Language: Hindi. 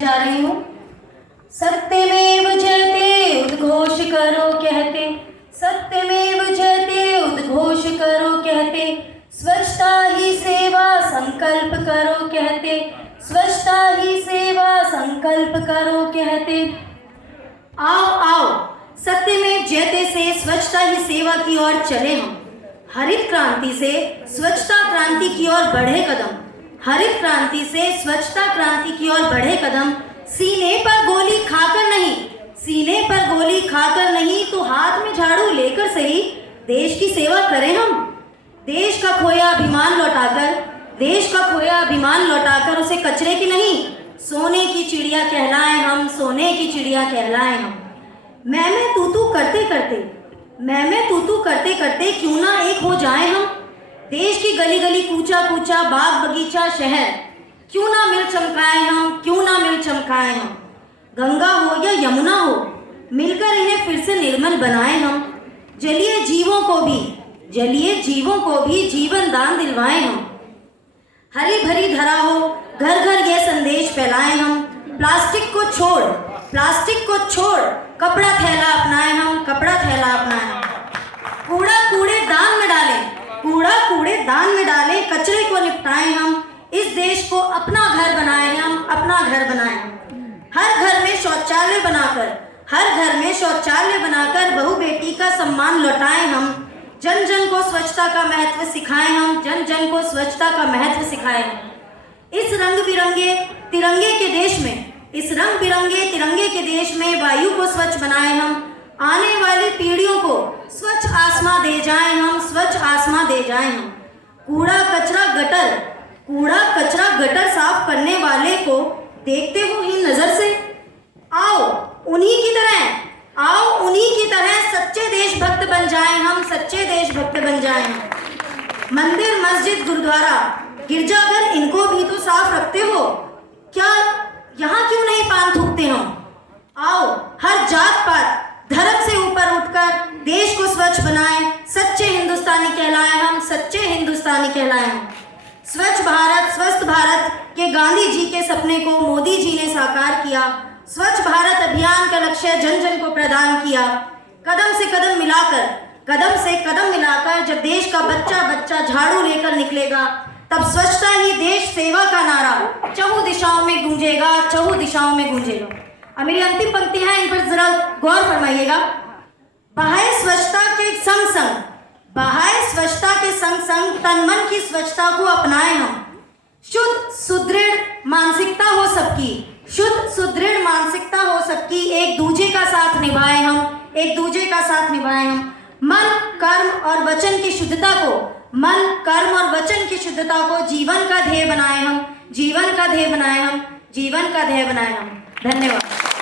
जा रही हूँ। सत्यमेव जयते उद्घोष करो कहते, सत्यमेव जयते उद्घोष करो कहते, स्वच्छता ही सेवा संकल्प करो कहते, स्वच्छता ही सेवा संकल्प करो कहते। आओ आओ सत्यमेव जयते से स्वच्छता ही सेवा की ओर चले हम। हरित क्रांति से स्वच्छता क्रांति की ओर बढ़े कदम, हरित क्रांति से स्वच्छता क्रांति की ओर बढ़े कदम। सीने पर गोली खाकर नहीं, सीने पर गोली खाकर नहीं तो हाथ में झाड़ू लेकर सही देश की सेवा करें हम। देश का खोया अभिमान लौटाकर, देश का खोया अभिमान लौटाकर उसे कचरे की नहीं सोने की चिड़िया कहलाएं हम, सोने की चिड़िया कहलाएं हम। मैं तू तू करते करते, मैं तू तू करते करते क्यों ना एक हो जाएं हम। देश की गली गली कूचा कूचा बाग बगीचा शहर क्यों ना मिल चमकाएं हम, क्यों ना मिल चमकाएं हम। गंगा हो या यमुना हो मिलकर इन्हें फिर से निर्मल बनाएं हम। जलिए जीवों को भी, जलिए जीवों को भी जीवन दान दिलवाएं हम। हरी भरी धरा हो घर घर ये संदेश फैलाएं हम। प्लास्टिक को छोड़, प्लास्टिक को छोड़ कपड़ा थैला अपनाएं हम, कपड़ा थैला अपनाएं हम। कूड़ा कूड़ेदान में डालें, कूड़ा कूड़ेदान में डालें, कचरे को निपटाएं हम। इस देश को अपना घर बनाएं हम, अपना घर बनाएं। हर घर में शौचालय बनाकर, हर घर में शौचालय बनाकर बहू बेटी का सम्मान लौटाएं हम। जन जन को स्वच्छता का महत्व सिखाएं हम, जन जन को स्वच्छता का महत्व सिखाएं हम। इस रंग बिरंगे तिरंगे के देश में, इस रंग बिरंगे तिरंगे के देश में वायु को स्वच्छ बनाएं हम। आने वाली पीढ़ियों को स्वच्छ आसमां दे जाएं हम, स्वच्छ आसमां दे जाएं हम। कूड़ा कचरा गटर, कूड़ा कचरा गटर साफ करने वाले को देखते हो ही नजर से। आओ उन्हीं की तरह, आओ उन्हीं की तरह सच्चे देशभक्त बन जाएं हम, सच्चे देशभक्त बन जाएं हम। मंदिर मस्जिद गुरुद्वारा गिरजाघर इनको भी तो साफ रखते हो, क्या यहाँ क्यों नहीं पान थूकते हम। आओ हर जात पात धर्म से ऊपर उठकर देश को स्वच्छ बनाएं, सच्चे हिंदुस्तानी कहलाएं हम, सच्चे हिंदुस्तानी कहलाएं हम। स्वच्छ भारत स्वस्थ भारत के गांधी जी के सपने को मोदी जी ने साकार किया। स्वच्छ भारत अभियान का लक्ष्य जन जन को प्रदान किया। कदम से कदम मिलाकर, कदम से कदम मिलाकर जब देश का बच्चा बच्चा झाड़ू लेकर निकलेगा तब स्वच्छता ही देश सेवा का नारा चहुं दिशाओं में गूंजेगा, चहुं दिशाओं में गूंजेगा। अब मेरी अंतिम पंक्ति है, इन पर जरा गौर फरमाइएगा। बाह्य स्वच्छता के संग संग, बाह्य स्वच्छता के संग संग तन मन की स्वच्छता को अपनाएं हम। शुद्ध सुदृढ़ मानसिकता हो सबकी, शुद्ध सुदृढ़ मानसिकता हो सबकी। एक दूजे का साथ निभाएं हम, एक दूजे का साथ निभाएं हम। मन कर्म और वचन की शुद्धता को, मन कर्म और वचन की शुद्धता को जीवन का ध्येय बनाएं हम, जीवन का ध्येय बनाएं हम, जीवन का ध्येय बनाएं हम। धन्यवाद।